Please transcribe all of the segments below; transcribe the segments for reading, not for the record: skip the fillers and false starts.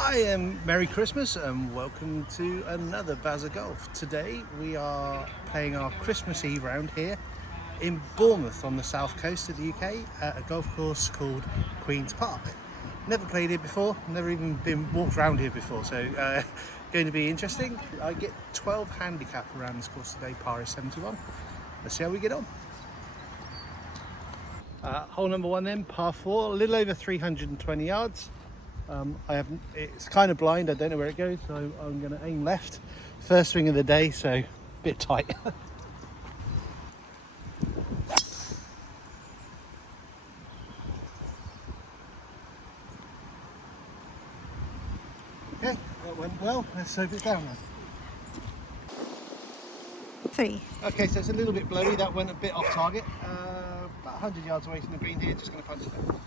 Hi and Merry Christmas and welcome to another Bazza Golf. Today we are playing our Christmas Eve round here in Bournemouth on the south coast of the UK at a golf course called Queen's Park. Never played here before, never even been walked around here before, so going to be interesting. I get 12 handicap around this course today, par is 71. Let's see how we get on. Hole number one then, par 4, a little over 320 yards. It's kind of blind, I don't know where it goes, so I'm going to aim left. First swing of the day, so a bit tight. Okay, that went well. Let's hope it's down now. 3. Okay, so it's a little bit blowy. That went a bit off target. About 100 yards away from the green here, just going to punch it down.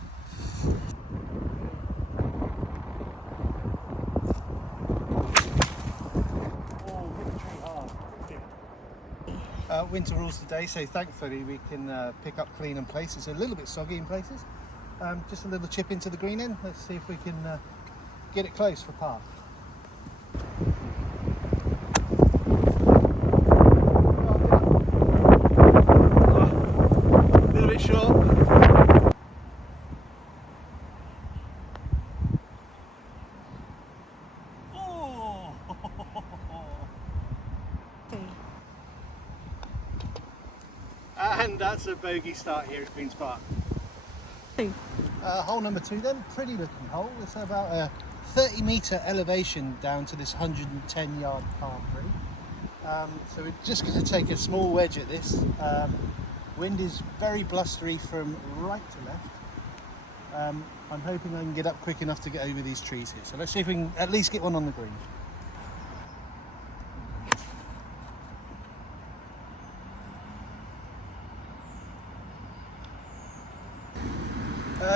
Winter rules today, so thankfully we can pick up clean in places. It's a little bit soggy in places. Just a little chip into the green end. Let's see if we can get it close for par. A little bit short. And that's a bogey start here at Queen's Park. 2. Hole number 2 then, pretty looking hole. It's about a 30-metre elevation down to this 110-yard par 3. So we're just going to take a small wedge at this. Wind is very blustery from right to left. I'm hoping I can get up quick enough to get over these trees here. So let's see if we can at least get one on the green.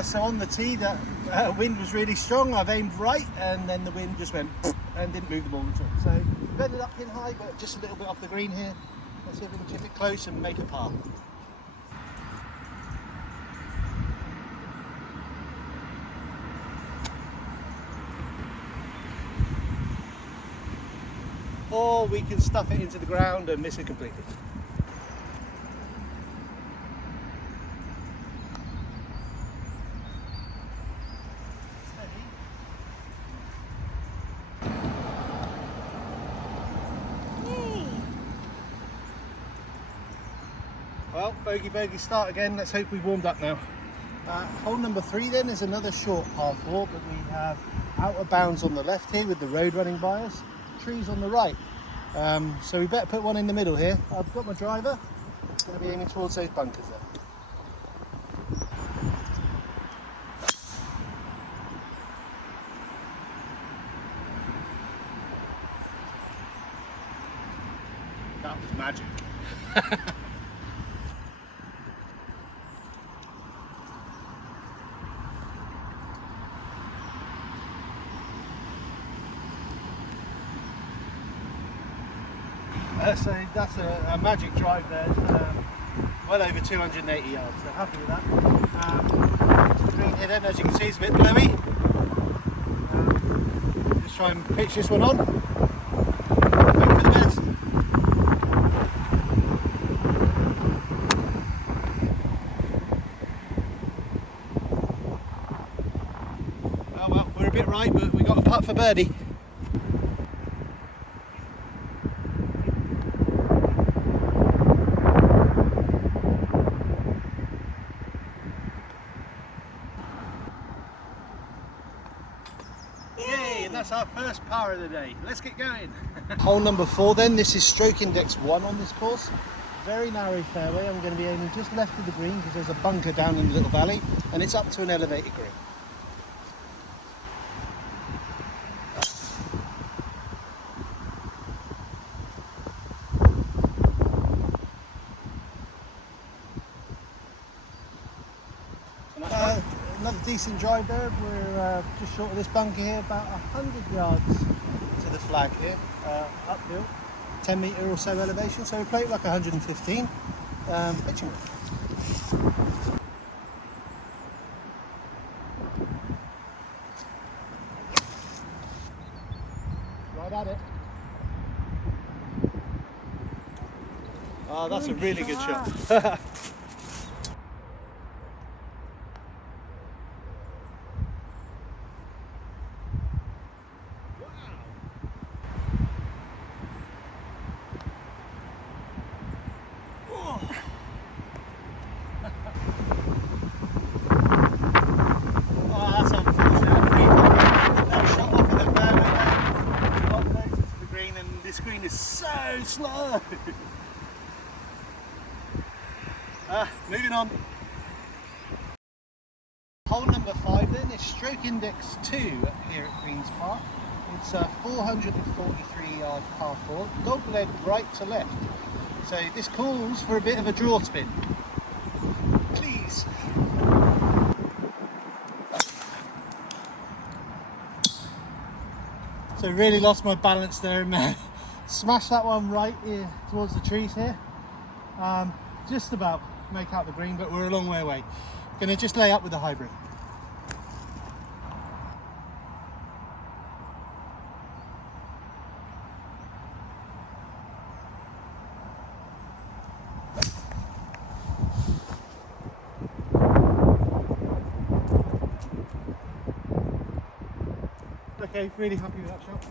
So on the tee, that wind was really strong. I've aimed right, and then the wind just went and didn't move the ball at all. So we've ended up pin high, but just a little bit off the green here. Let's see if we can chip it close and make a par. Or we can stuff it into the ground and miss it completely. Well, bogey start again. Let's hope we've warmed up now. Hole number 3 then is another short par 4, but we have out of bounds on the left here with the road running by us, trees on the right. So we better put one in the middle here. I've got my driver. I'm going to be aiming towards those bunkers there. That was magic. So that's a magic drive there, well over 280 yards, so happy with that. So green here then, as you can see, it's a bit blowy. Just try and pitch this one on, hope for the best. Oh well, we're a bit right, but we got a putt for birdie. That's our first par of the day. Let's get going. Hole number 4 then. This is stroke index 1 on this course. Very narrow fairway. I'm going to be aiming just left of the green because there's a bunker down in the little valley and it's up to an elevated green. Another decent drive there. We're just short of this bunker here, about 100 yards to the flag here, uphill, 10 metre or so elevation, so we play it like 115, pitching. Right at it. Oh, that's a really good shot. This green is so slow. Moving on. Hole number 5 then is stroke index 2 here at Queen's Park. It's a 443 yard par 4, dog leg right to left. So this calls for a bit of a draw spin. Please. So really lost my balance there, man. Smash that one right here towards the trees here. Just about make out the green, but we're a long way away. Gonna just lay up with the hybrid. Okay, really happy with that shot.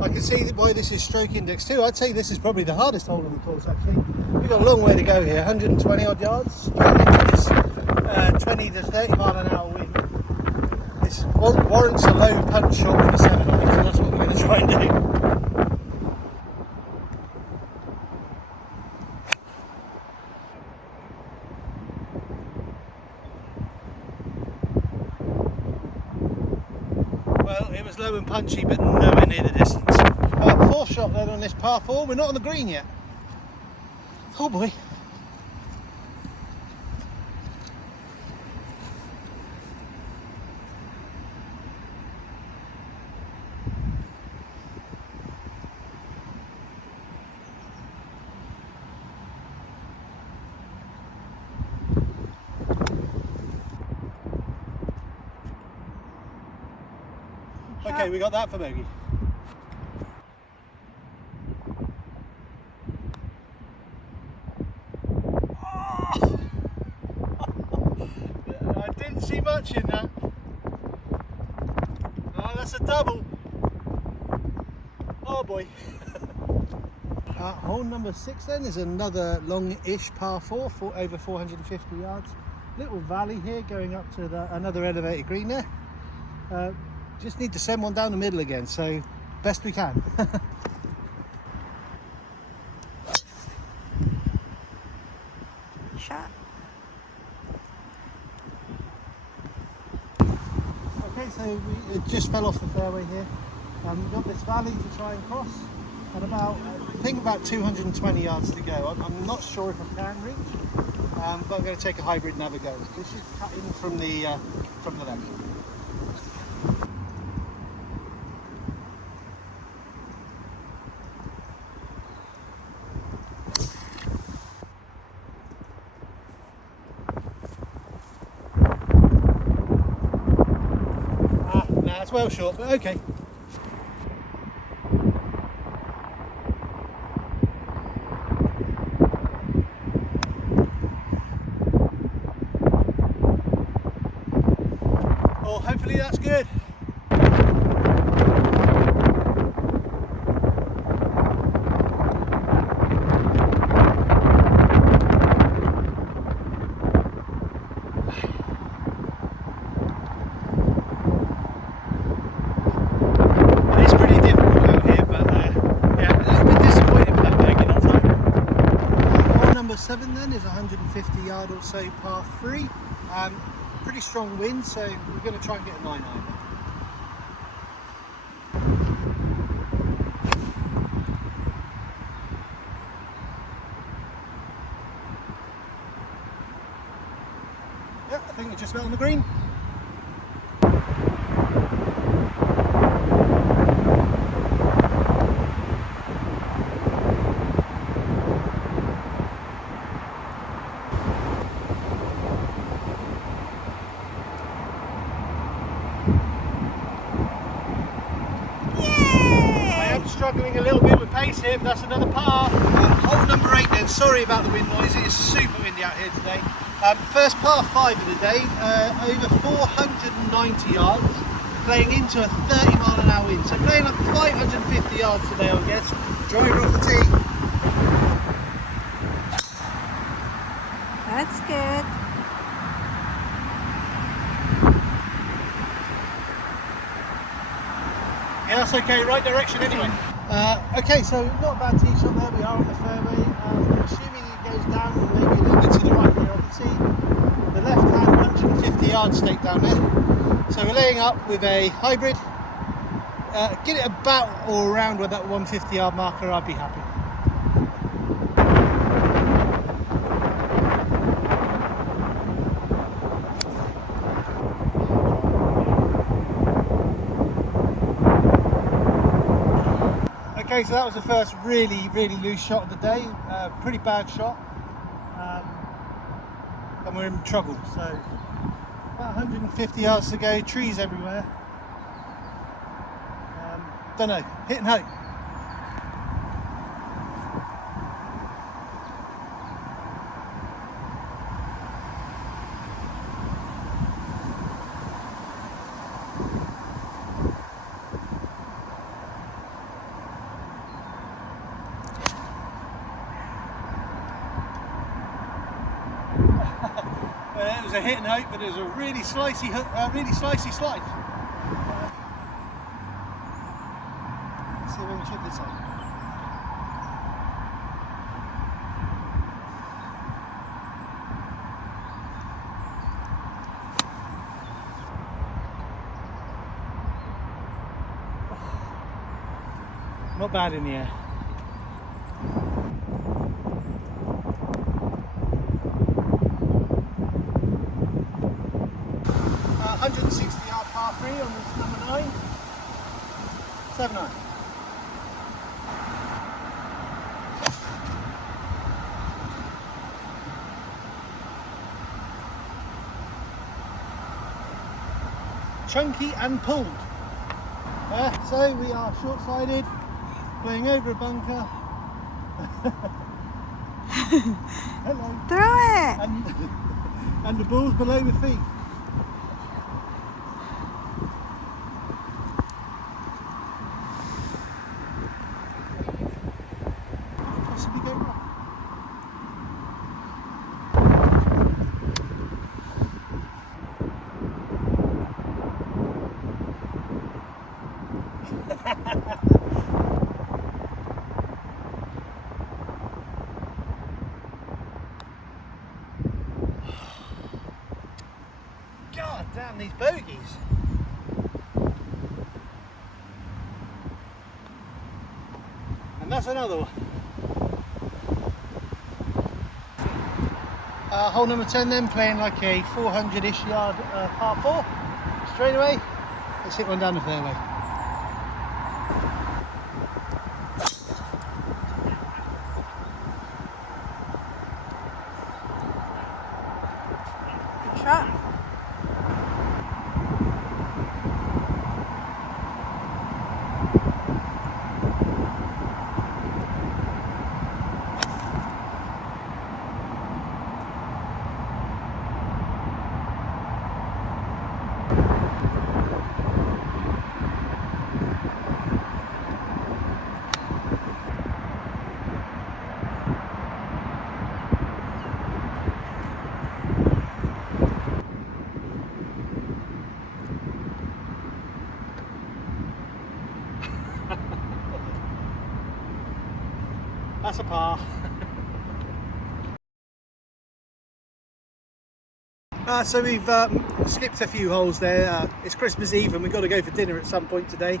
I can see why this is stroke index 2. I'd say this is probably the hardest hole on the course actually. We've got a long way to go here, 120 odd yards, straight into this 20 to 30 mile an hour wind. This warrants a low punch shot with a 7 on it, so that's what we're going to try and do. Well, it was low and punchy, but nowhere near the distance. Fourth shot then on this par 4. We're not on the green yet. Oh boy. Okay, we got that for bogey. Oh! I didn't see much in that. Oh, that's a double. Oh boy. Hole number 6 then is another long-ish par 4 for over 450 yards. Little valley here going up to another elevated green there. Just need to send one down the middle again, so best we can. Shot. Okay, so it just fell off the fairway here. We've got this valley to try and cross, and I think about 220 yards to go. I'm not sure if I can reach, but I'm going to take a hybrid and have a go. This is cut in from the left. That's well short, but okay. Oh, hopefully that's good. Number 7 then is 150 yard or so par 3. Pretty strong wind, so we're going to try and get a 9 iron. Yeah, I think we're just about on the green. struggling a little bit with pace here, but that's another par. Hole number 8 then. Sorry about the wind noise, it is super windy out here today. First par 5 of the day, over 490 yards, playing into a 30-mile-an-hour wind. So playing up 550 yards today, I guess. Driver off the tee. That's good. Yeah, that's okay, right direction anyway. Okay, so not a bad tee shot there, we are on the fairway. I'm assuming it goes down maybe a little bit to the right here. I can see the left hand 150 yard stake down there. So we're laying up with a hybrid. Get it about or around where that 150 yard marker, I'd be happy. Okay, so that was the first really loose shot of the day. Pretty bad shot, and we're in trouble. So about 150 yards to go, trees everywhere. Don't know, hit and hope. It was a hit and hope, but it was a really slicey slide. Let's see if we can chip this on. Not bad in the air. 160 yard par 3 on this number 9. 7-9. Chunky and pulled. So we are short-sided, playing over a bunker. Hello. Throw it. And the ball's below my feet. Possibly go wrong. God damn these bogeys. And that's another one. Hole number 10 then, playing like a 400-ish yard par 4. Straight away, let's hit one down the fairway. Good shot. That's a par. So we've skipped a few holes there. It's Christmas Eve and we've got to go for dinner at some point today.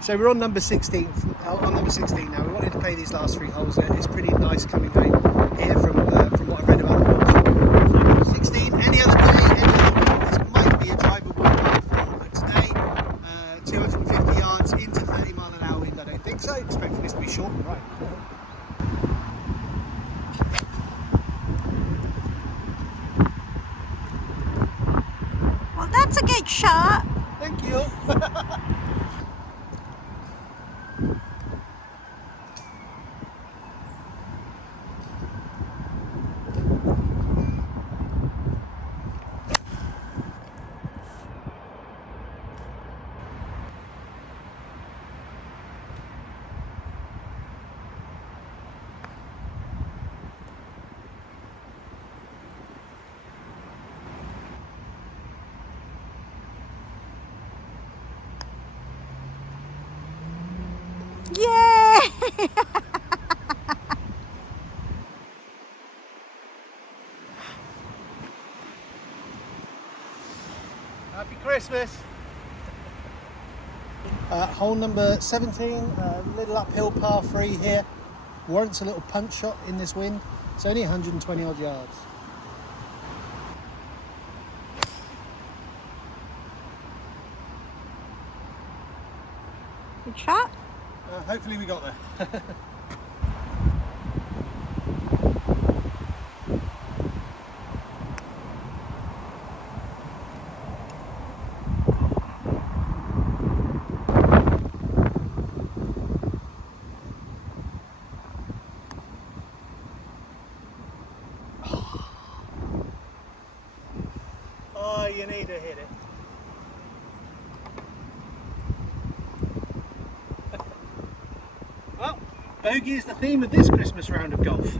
So we're on number 16. On number 16 now. We wanted to play these last 3 holes. It's pretty nice coming home here from what I've read about the course. So number 16. Any other day, this might be a drivable par 4, but today 250 yards into 30-mile-an-hour wind. I don't think so. Expecting this to be short and right. That's a good shot. Thank you. Yay! Happy Christmas! Hole number 17, a little uphill par 3 here. Warrants a little punch shot in this wind. It's only 120 odd yards. Good shot. Hopefully we got there. Oh, you need to hit it. Well, bogey is the theme of this Christmas round of golf.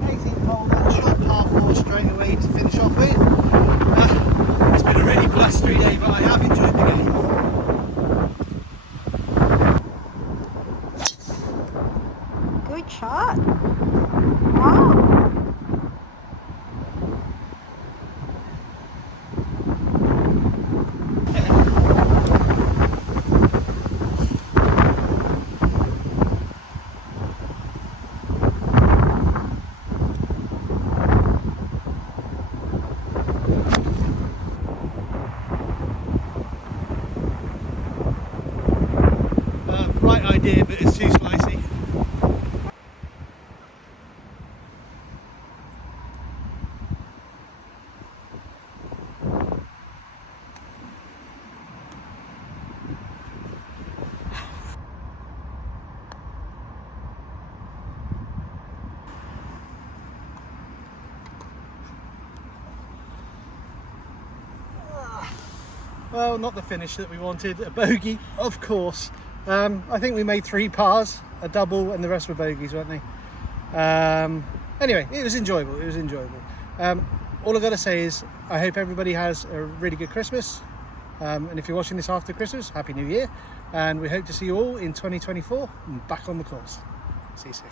18th hole, that short par 4 straight away to finish off with. It's been a really blustery day, but I have enjoyed the game. Good shot. Wow. Right idea, but it's too spicy. Well, not the finish that we wanted. A bogey, of course. I think we made 3 pars, a double, and the rest were bogeys, weren't they? Anyway, it was enjoyable. It was enjoyable. All I've got to say is I hope everybody has a really good Christmas. And if you're watching this after Christmas, Happy New Year. And we hope to see you all in 2024 and back on the course. See you soon.